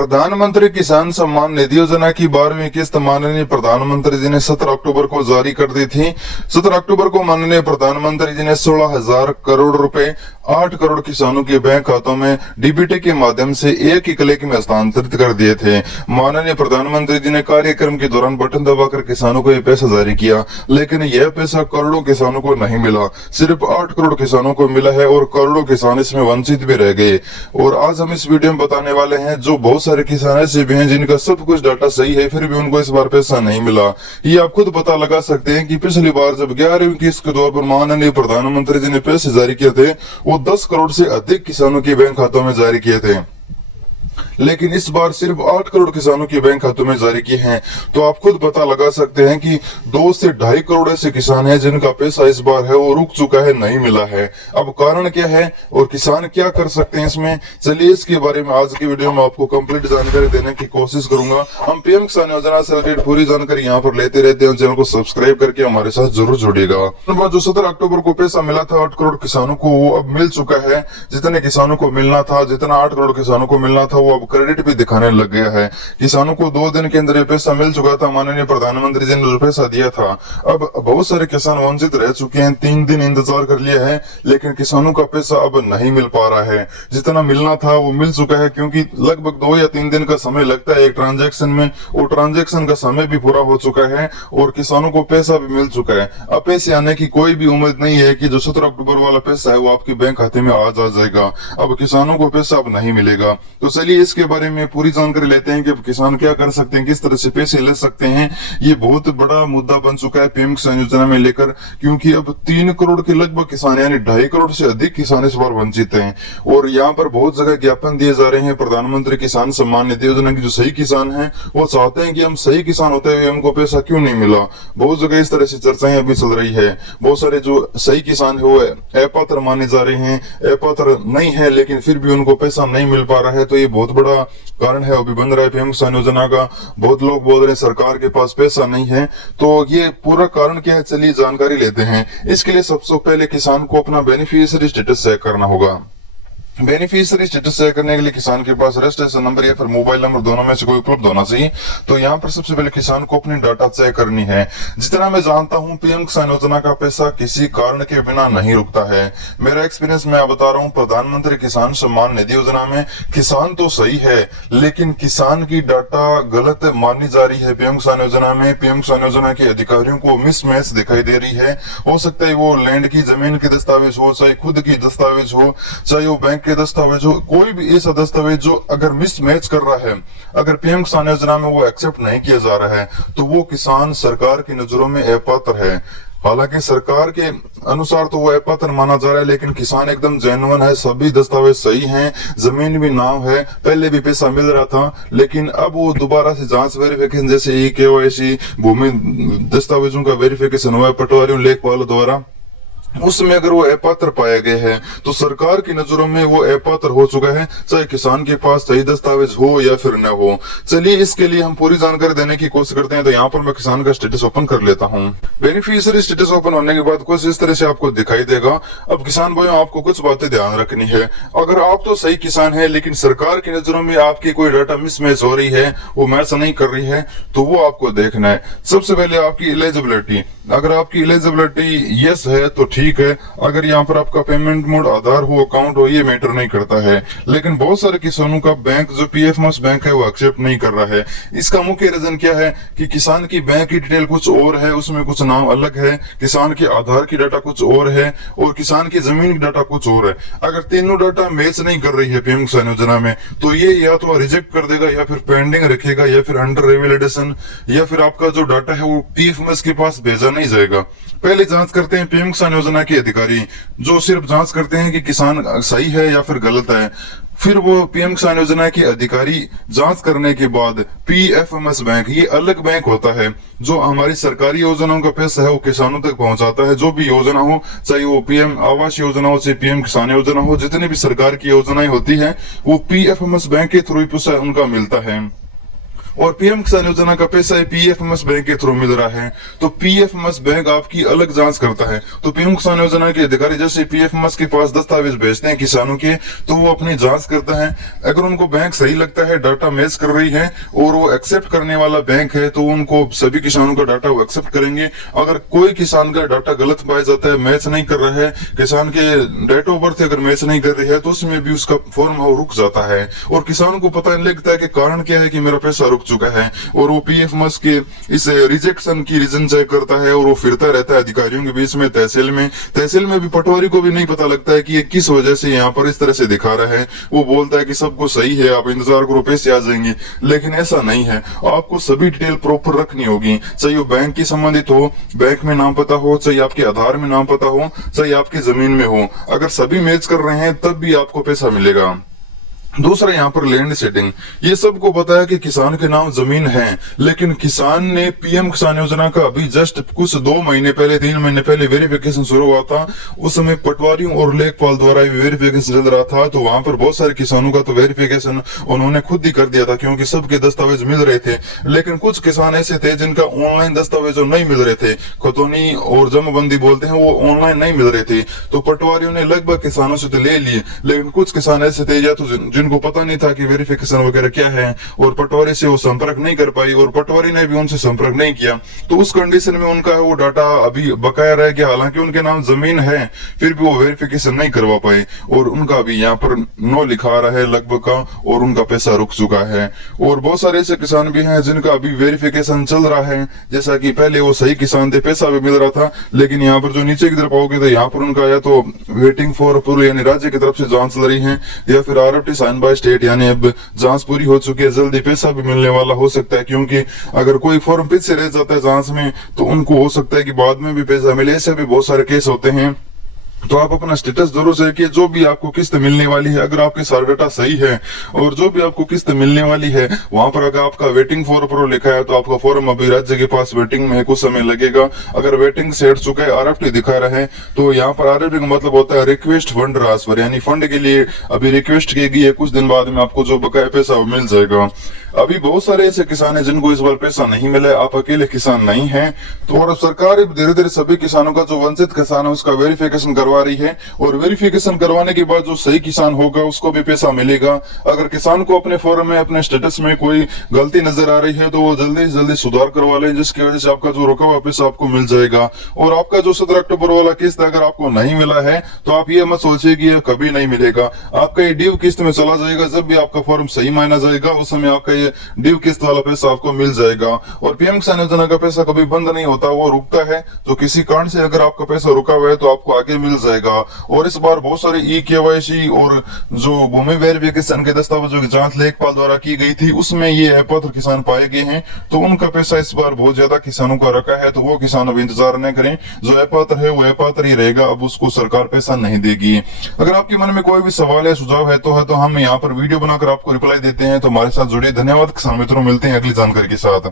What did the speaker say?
प्रधानमंत्री किसान सम्मान निधि योजना की 12वीं किस्त माननीय प्रधानमंत्री जी ने 17 अक्टूबर को जारी कर दी थी। 17 अक्टूबर को माननीय प्रधानमंत्री जी ने 16,000 करोड़ रुपए 8 करोड़ किसानों के बैंक खातों में डीबीटी के माध्यम से एक ही क्लिक में हस्तांतरित कर दिए थे। माननीय प्रधानमंत्री जी ने कार्यक्रम के दौरान बटन दबाकर किसानों को यह पैसा जारी किया, लेकिन यह पैसा करोड़ों किसानों को नहीं मिला, सिर्फ 8 करोड़ किसानों को मिला है और करोड़ों किसान इसमें वंचित भी रह गए। और आज हम इस वीडियो में बताने वाले हैं जो बहुत सारे किसान ऐसे भी हैं जिनका सब कुछ डाटा सही है फिर भी उनको इस बार पैसा नहीं मिला। ये आप खुद पता लगा सकते हैं कि पिछली बार जब 11वीं किस्त के दौर पर माननीय प्रधानमंत्री जी ने पैसे जारी किए थे वो 10 करोड़ से अधिक किसानों के बैंक खातों में जारी किए थे, लेकिन इस बार सिर्फ 8 करोड़ किसानों के बैंक खातों में जारी किए हैं। तो आप खुद पता लगा सकते हैं कि 2 से 2.5 करोड़ ऐसे किसान हैं जिनका पैसा इस बार है वो रुक चुका है, नहीं मिला है। अब कारण क्या है और किसान क्या कर सकते हैं इसमें, चलिए इसके बारे में आज की वीडियो में आपको कंप्लीट जानकारी देने की कोशिश करूंगा। हम पीएम किसान योजना से रिलेटेड पूरी जानकारी यहाँ पर लेते रहते हैं। चैनल को सब्सक्राइब करके हमारे साथ जरूर जुड़िएगा। जो 17 अक्टूबर को पैसा मिला था 8 करोड़ किसानों को वो अब मिल चुका है। जितने किसानों को मिलना था, जितना 8 करोड़ किसानों को मिलना था वो अब क्रेडिट भी दिखाने लग गया है। किसानों को 2 दिन के अंदर ये पैसा मिल चुका था। माननीय प्रधानमंत्री जी ने जो पैसा दिया था, अब बहुत सारे किसान वंचित रह चुके हैं। 3 दिन इंतजार कर लिया है लेकिन किसानों का पैसा अब नहीं मिल पा रहा है। जितना मिलना था वो मिल चुका है, क्योंकि लगभग 2 या 3 दिन का समय लगता है एक ट्रांजैक्शन में। वो ट्रांजैक्शन का समय भी पूरा हो चुका है और किसानों को पैसा भी मिल चुका है। अब पैसे आने की कोई भी उम्मीद नहीं है कि जो 17 अक्टूबर वाला पैसा है वो आपके बैंक खाते में आज आ जाएगा। अब किसानों को पैसा अब नहीं मिलेगा। तो चलिए इसके बारे में पूरी जानकारी लेते हैं कि किसान क्या कर सकते हैं, किस तरह से पैसे ले सकते हैं। ये बहुत बड़ा मुद्दा बन चुका है पीएम किसान योजना में लेकर, क्योंकि अब 3 करोड़ के लगभग किसान यानी 2.5 करोड़ से अधिक किसान इस बार वंचित हैं। और यहाँ पर बहुत जगह ज्ञापन दिए जा रहे हैं प्रधानमंत्री किसान सम्मान निधि योजना की। जो सही किसान है वो चाहते हैं कि हम सही किसान होते हुए हमको पैसा क्यों नहीं मिला। बहुत जगह इस तरह से चर्चाएं अभी चल रही है। बहुत सारे जो सही किसान है वो अपात्र माने जा रहे हैं, अपात्र नहीं है लेकिन फिर भी उनको पैसा नहीं मिल पा रहा है। तो ये बहुत बड़ा कारण है अभी बन रहा है पीएम किसान योजना का। बहुत लोग बोल रहे हैं सरकार के पास पैसा नहीं है। तो ये पूरा कारण क्या है, चलिए जानकारी लेते हैं। इसके लिए सबसे पहले किसान को अपना बेनिफिशियरी स्टेटस चेक करना होगा। बेनिफिशियरी स्टेटस चेक करने के लिए किसान के पास रजिस्ट्रेशन नंबर या फिर मोबाइल नंबर दोनों में से कोई उपलब्ध होना चाहिए। तो यहाँ पर सबसे पहले किसान को अपनी डाटा चेक करनी है। जितना मैं जानता हूँ पीएम किसान योजना का पैसा किसी कारण के बिना नहीं रुकता है। मेरा एक्सपीरियंस मैं बता रहा हूँ। प्रधानमंत्री किसान सम्मान निधि योजना में किसान तो सही है लेकिन किसान की डाटा गलत मानी जा रही है। पीएम किसान योजना में पीएम किसान योजना के अधिकारियों को मिसमैच दिखाई दे रही है। हो सकता है वो लैंड की जमीन के दस्तावेज हो, चाहे खुद की दस्तावेज हो, चाहे वो बैंक के दस्तावेज हो, कोई भी ऐसा दस्तावेज जो अगर मिसमैच कर रहा है, अगर पीएम किसान योजना में वो एक्सेप्ट नहीं किया जा रहा है तो वो किसान सरकार की नजरों में अपात्र है। हालांकि सरकार के अनुसार तो वो अपात्र माना जा रहा है लेकिन किसान एकदम जेन्युइन है, सभी दस्तावेज सही हैं, जमीन भी नाम है, पहले भी पैसा मिल रहा था। लेकिन अब वो दोबारा से जांच वेरिफिकेशन जैसे केवाईसी भूमि दस्तावेजों का वेरिफिकेशन हुआ है पटवारियों लेखपालों द्वारा, उसमें अगर वो अपात्र पाया गया है तो सरकार की नजरों में वो अपात्र हो चुका है, चाहे किसान के पास सही दस्तावेज हो या फिर न हो। चलिए इसके लिए हम पूरी जानकारी देने की कोशिश करते हैं। तो यहाँ पर मैं किसान का स्टेटस ओपन कर लेता हूँ। बेनिफिशियरी स्टेटस ओपन होने के बाद कुछ इस तरह से आपको दिखाई देगा। अब किसान भाइयों आपको कुछ बातें ध्यान रखनी है। अगर आप तो सही किसान है लेकिन सरकार की नजरों में आपकी कोई डाटा मिसमैच हो रही है, वो मैच नहीं कर रही है, तो वो आपको देखना है। सबसे पहले आपकी एलिजिबिलिटी, अगर आपकी एलिजिबिलिटी यस है तो ठीक है। अगर यहाँ पर आपका पेमेंट मोड आधार हो, अकाउंट हो, ये मैटर नहीं करता है। लेकिन बहुत सारे किसानों का बैंक जो पीएफएमएस बैंक है वो एक्सेप्ट नहीं कर रहा है। इसका मुख्य रीजन क्या है कि किसान की बैंक की डिटेल कुछ और है, उसमें कुछ नाम अलग है, किसान के आधार की डाटा कुछ और है और किसान की जमीन की डाटा कुछ और है। अगर तीनों डाटा मैच नहीं कर रही है पीएम किसान योजना में तो ये या तो रिजेक्ट कर देगा या फिर पेंडिंग रखेगा या फिर अंडर रिवैलिडेशन या फिर आपका जो डाटा है वो पीएफएमएस के पास भेजा नहीं जाएगा। पहले जांच करते हैं पीएम किसान योजना के अधिकारी, जो सिर्फ जांच करते हैं कि किसान सही है या फिर गलत है। फिर वो पीएम किसान योजना के अधिकारी जांच करने के बाद पीएफएमएस बैंक, ये अलग बैंक होता है जो हमारी सरकारी योजनाओं का पैसा है वो किसानों तक पहुंचाता है। जो भी योजना हो, चाहे वो पीएम आवास योजना हो, चाहे पीएम किसान योजना हो, जितनी भी सरकार की योजनाएं होती है वो पीएफएमएस बैंक के थ्रू ही पैसा उनका मिलता है। और पीएम किसान योजना का पैसा पीएफएमएस बैंक के थ्रू मिल रहा है। तो पीएफएमएस बैंक आपकी अलग जांच करता है। तो पीएम किसान योजना के अधिकारी जैसे पीएफएमएस के पास दस्तावेज भेजते हैं किसानों के, तो वो अपनी जांच करता है। अगर उनको बैंक सही लगता है, डाटा मैच कर रही है और वो एक्सेप्ट करने वाला बैंक है, तो उनको सभी किसानों का डाटा वो एक्सेप्ट करेंगे। अगर कोई किसान का डाटा गलत पाया जाता है, मैच नहीं कर रहा है, किसान के डेट ऑफ बर्थ अगर मैच नहीं कर रही है, तो उसमें भी उसका फॉर्म रुक जाता है और किसानों को पता नहीं लगता है कि कारण क्या है कि मेरा पैसा रुक चुका है। और वो पीएफएमएस के इस रिजेक्शन की रीजन चेक करता है और वो फिरता रहता है अधिकारियों के बीच में, तहसील में भी पटवारी को भी नहीं पता लगता है कि ये किस वजह से यहाँ पर इस तरह से दिखा रहा है। वो बोलता है कि सब कुछ सही है, आप इंतजार करो, पैसे आ जाएंगे, लेकिन ऐसा नहीं है। आपको सभी डिटेल प्रॉपर रखनी होगी, चाहे वो बैंक की संबंधित हो, बैंक में नाम पता हो, चाहे आपके आधार में नाम पता हो, चाहे आपकी जमीन में हो। अगर सभी मैच कर रहे हैं तब भी आपको पैसा मिलेगा। दूसरा यहाँ पर लैंड सेटिंग, ये सबको पता है कि किसान के नाम जमीन है, लेकिन किसान ने पीएम किसान योजना का अभी जस्ट कुछ 2 महीने पहले 3 महीने पहले वेरिफिकेशन शुरू हुआ था। उस समय पटवारियों और लेखपाल द्वारा वेरिफिकेशन चल रहा था, तो वहां पर बहुत सारे किसानों का तो वेरिफिकेशन उन्होंने खुद ही कर दिया था क्योंकि सबके दस्तावेज मिल रहे थे। लेकिन कुछ किसान ऐसे थे जिनका ऑनलाइन दस्तावेज नहीं मिल रहे थे, खतौनी और जमाबंदी बोलते हैं, वो ऑनलाइन नहीं मिल रहे थे। तो पटवारियों ने लगभग किसानों से तो ले लिए, लेकिन कुछ किसान ऐसे थे या तो जिनको पता नहीं था कि वेरिफिकेशन वगैरह क्या है और पटवारी से वो संपर्क नहीं कर पाई और पटवारी ने भी उनसे संपर्क नहीं किया। तो उस कंडीशन में उनका वो डाटा अभी बकाया रह गया, हालांकि उनके नाम जमीन है, फिर भी वो वेरिफिकेशन नहीं करवा पाए और उनका भी यहाँ पर नो लिखा रहा है लगभग का, और उनका पैसा रुक चुका है। और बहुत सारे ऐसे किसान भी हैं जिनका अभी वेरिफिकेशन चल रहा है, जैसा कि पहले वो सही किसान थे, पैसा भी मिल रहा था, लेकिन यहाँ पर जो नीचे की तरफ आओगे तो यहाँ पर उनका या तो वेटिंग फॉर अप्रूवल यानी राज्य की तरफ से जांच चल रही है, या फिर आरएफटी साइन बाय स्टेट यानी अब जांच पूरी हो चुकी है, जल्दी पैसा भी मिलने वाला हो सकता है। क्योंकि अगर कोई फॉर्म पीछे रह जाता है जांच में, तो उनको हो सकता है कि बाद में भी पैसा मिले। ऐसे भी बहुत सारे केस होते हैं। तो आप अपना स्टेटस जरूर चेक कीजिए, जो भी आपको किस्त मिलने वाली है, अगर आपके सारा डाटा सही है और जो भी आपको किस्त मिलने वाली है वहां पर अगर आपका वेटिंग फॉर अप्रूवल लिखा है, तो आपका फॉर्म अभी राज्य के पास वेटिंग में है, कुछ समय लगेगा। अगर वेटिंग से हट चुका है, आरएफटी दिखा रहा है, तो यहाँ पर आरएफटी का मतलब होता है रिक्वेस्ट फंड ट्रांसफर, यानी फंड के लिए अभी रिक्वेस्ट की गई है, कुछ दिन बाद में आपको जो बकाया पैसा वो मिल जाएगा। अभी बहुत सारे ऐसे किसान हैं जिनको इस बार पैसा नहीं मिला है, आप अकेले किसान नहीं हैं। तो और सरकार धीरे धीरे सभी किसानों का, जो वंचित किसान है उसका वेरिफिकेशन करवा रही है, और वेरिफिकेशन करवाने के बाद जो सही किसान होगा उसको भी पैसा मिलेगा। अगर किसान को अपने फॉर्म में, अपने स्टेटस में कोई गलती नजर आ रही है, तो वो जल्दी से जल्दी सुधार करवा लें, जिसकी वजह से आपका जो रुका हुआ पैसा आपको मिल जाएगा। और आपका जो 17 अक्टूबर वाला किस्त अगर आपको नहीं मिला है, तो आप ये मत सोचिए कि ये कभी नहीं मिलेगा, आपका ये ड्यू किस्त में चला जाएगा। जब भी आपका फॉर्म सही माना जाएगा, उस समय आपका ये ड्यू किस्त वाला पैसा आपको मिल जाएगा। और पीएम किसान योजना का पैसा कभी बंद नहीं होता, वो रुकता है। तो किसी कारण से अगर आपका पैसा रुका हुआ है, तो आपको आगे मिल जाएगा। और इस बार बहुत सारे ई-केवाईसी और जो भूमि वेरिफिकेशन के दस्तावेजों की जांच लेखपाल द्वारा की गई थी, उसमें ये अपात्र किसान पाए गए हैं, तो उनका पैसा इस बार बहुत ज्यादा किसानों का रखा है। तो वो किसान अब इंतजार न करें, जो अपात्र है वो अपात्र ही रहेगा, अब उसको सरकार पैसा नहीं देगी। अगर आपके मन में कोई भी सवाल है, सुझाव है, तो हम यहाँ पर वीडियो बनाकर आपको रिप्लाई देते हैं। तो हमारे साथ जुड़े, धन्यवाद किसान मित्रों, मिलते हैं अगली जानकारी के साथ।